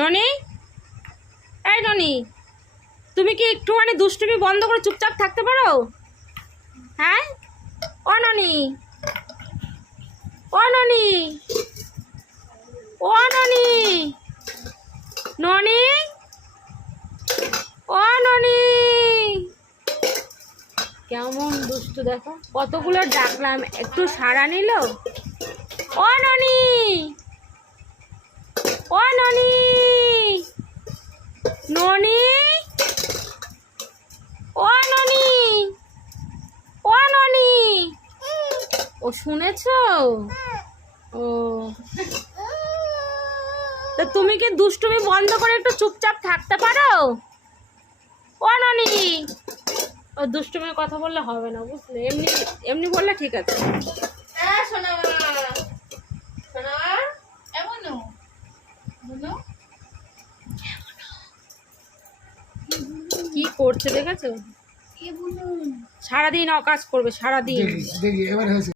ননি, এই ননি, তুমি কি একটুখানি দুষ্টুমি বন্ধ করে চুপচাপ থাকতে পারো? হ্যাঁ, ও ননি, ও ননি, ও ননি, ননি, ও ননি, কেমন দুষ্টু দেখো, কতগুলো ডাকলাম, একটু সাড়া নিল। ও ননি, ও ননি, ননি, ও ননি, ও ননি, ও শুনেছো? ও তা তুমি কি দুষ্টুমি বন্ধ করে একটু চুপচাপ থাকতে পারো? ও ননি, ও দুষ্টুমির কথা বললে হবে না, বুঝলে? এমনি এমনি বললে ঠিক আছে। কি করছে দেখেছো? সারাদিন অকাজ করবে, সারাদিন।